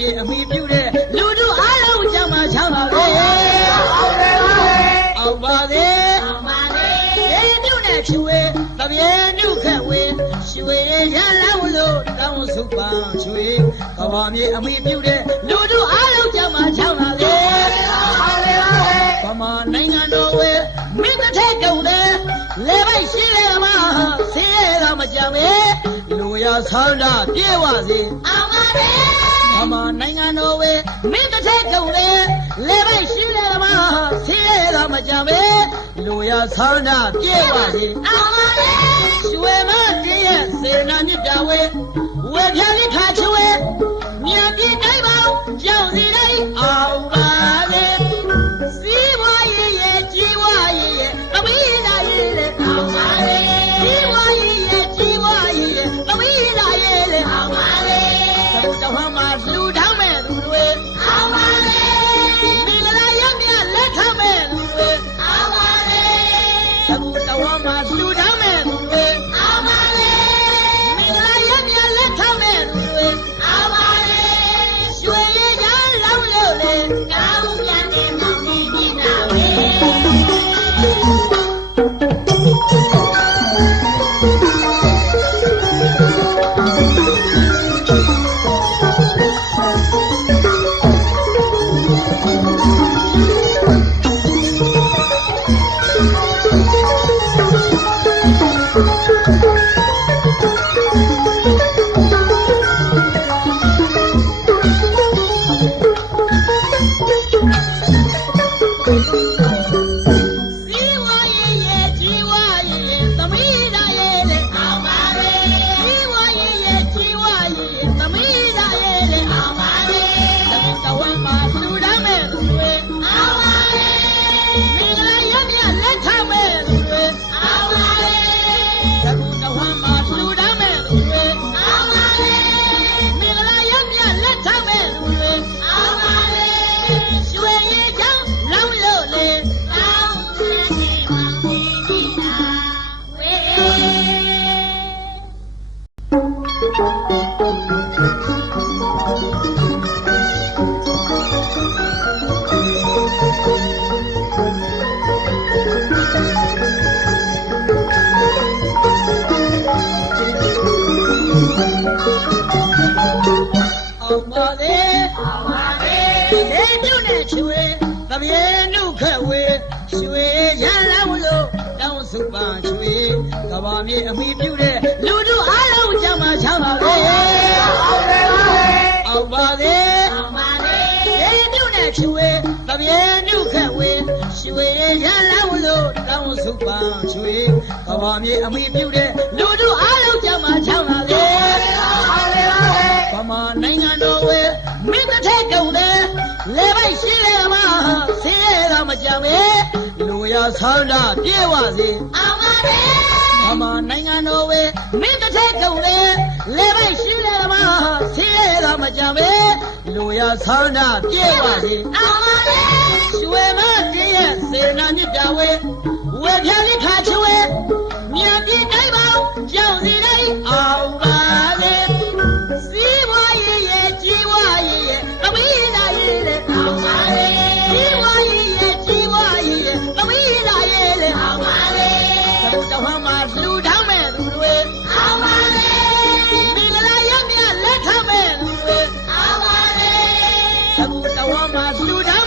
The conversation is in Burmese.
မြေအမိပြုတဲ့လူတို့အားလုံးကြမှာချမ်းပါလေအောင်ပါသေးအောင်ပါသေးဒီတို့နဲ့ဖြူဝဲတပြေနုခက်ဝဲရွှေရလန်းလို့တောင်းစုပန်းရွှေကဘာမြေအမိပြုတဲ့လူတို့အားလုံးကြမှာချမ်းပါလေဗမာနိုင်ငံတော်ဝဲမင်းတစ်ထက်ကုန်တယ်လေပိုက်ရှိလေမှာဆေးရတာမကြမ်းပဲလူရဆန္ဒပြေဝစေအောင်ပါသေးဗမာနိုင်ငံတော်ဝဲမင်းတစ်ထက်ကုန်တယ်လေပိုက်ရှိလေမှာဆေးရတာမကြမ်းပဲလူရဆန္ဒပြေဝစေအောင်ပါသေးရွှေမတည်းရဲ့စေနာမြစ်တာဝဲဝဲပြလိခါချွဲမြတ်ပြည်တိုင်းပေါင်းကြောက်စီတိုင်းအောင်ပါသေးစီးပွားရေးရဲ့ကြီးပွားရေးရဲ့သမီးသားရေးလေအောင်ပါသေးစီးပွားရေးရဲ့ကြီးပွားရေးရဲ့သမီးသားရေးလေအောင်ပါသေးသူတော်မှာလူထောင်းမဲ့သူတွေအောင်ပါသေးမင်္ဂလာရမြလက်ထမဲ့သူတွေအောင်ပါသေးသူတော်မှာလူထောင်းမဲ့သူတွေအောင်ပါသေးမင်္ဂလာရမြလက်ထမဲ့သူတွေအောင်ပါသေးရွှေရကြလောင်းလို့လေကောင်းပြန်တဲ့မောင်ကြီးကြီးနာဝဲကဘာမြေအမိပြုတဲ့လူတို့အားလုံးကြမှာချမ်းပါလေအောင်ပါသေးအောင်ပါသေးဒီတို့နဲ့ဖြူဝဲတပြေနုခက်ဝဲရွှေရလန်းလို့တောင်းစုပန်းရွှေကဘာမြေအမိပြုတဲ့လူတို့အားလုံးကြမှာချမ်းပါလေဗမာနိုင်ငံတော်ဝဲမင်းတစ်ထက်ကုန်တယ်လေပိုက်ရှိလေမှာဆေးရတာမကြမ်းပဲလူရဆန္ဒပြေဝစေအောင်ပါသေးဗမာနိုင်ငံတော်ဝဲမင်းတစ်ထက်ကုန်တယ်လေပိုက်ရှိလေမှာဆေးရတာမကြမ်းပဲလူရဆန္ဒပြေဝစေအောင်ပါသေးရွှေမတည်းရဲ့စေနာမြစ်တာဝဲဝဲပြလိခါချွဲမြတ်ပြည်တိုင်းပေါင်းကြောက်စီတိုင်းအောင်ပါသေးစီးပွားရေးရဲ့ကြီးပွားရေးရဲ့သမီးသားရေးလေအောင်ပါသေးစီးပွားရေးရဲ့ကြီးပွားရေးရဲ့သမီးသားရေးလေအောင်ပါသေးသူတော်မှာလူထောင်းမဲ့သူတွေအောင်ပါသေးမင်္ဂလာရမြလက်ထမဲ့သူတွေအောင်ပါသေးသူတော်မှာလူထော